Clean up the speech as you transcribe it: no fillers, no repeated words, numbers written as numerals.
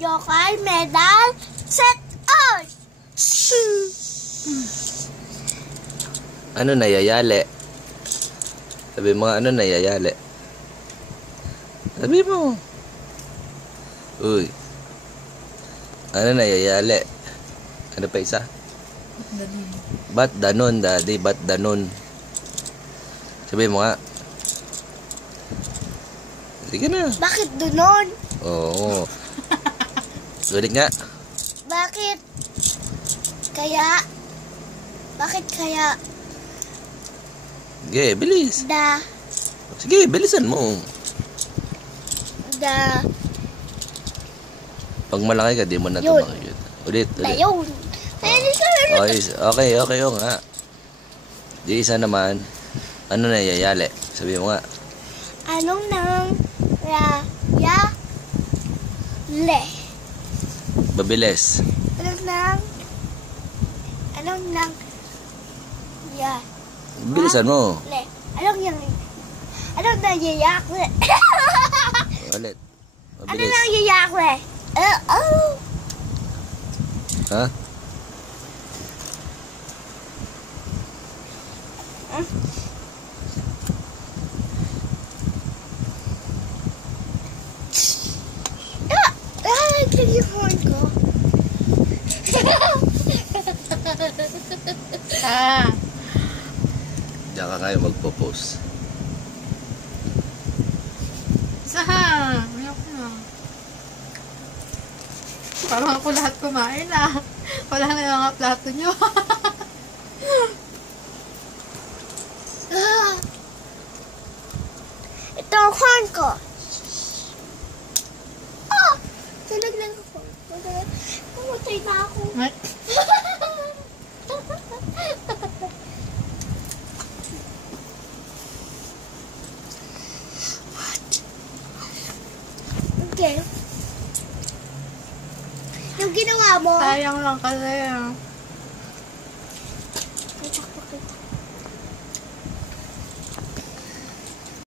Joker, medal, set, out! Ano nayayali? Sabi mo ano nayayali? Sabi mo. Uy. Ano nayayali? Ano pa isa? Ba't danon, daddy? Ba't danon? Sabi mo nga. Sige na. Bakit dunon? Oo. Ulit nga. Bakit? Kaya? Bakit kaya? Sige, bilis. Da. Sige, bilisan mo. Da. Pag malaki ka, di mo na ito Yun. makikita. Ulit. Ayun. Okay, nga. Di isa naman. Ano na yayali? Sabi mo nga. Anong nang le? Babilis. Anong nang Bilisan mo. le? Anong nang yayak le? Ulit. Ano Mabilis. nang yayak le? Ha? Yung horn ko. Diyan ka kayo magpo-post. Saha! Ayoko na. Parang ako lahat kumain ah. Wala na yung mga plato nyo. Ito ang horn ko. Oh! Tulog lang ako. Pumatay na ako. What? Okay. Yung ginawa mo. Sayang lang kasi. Pakita.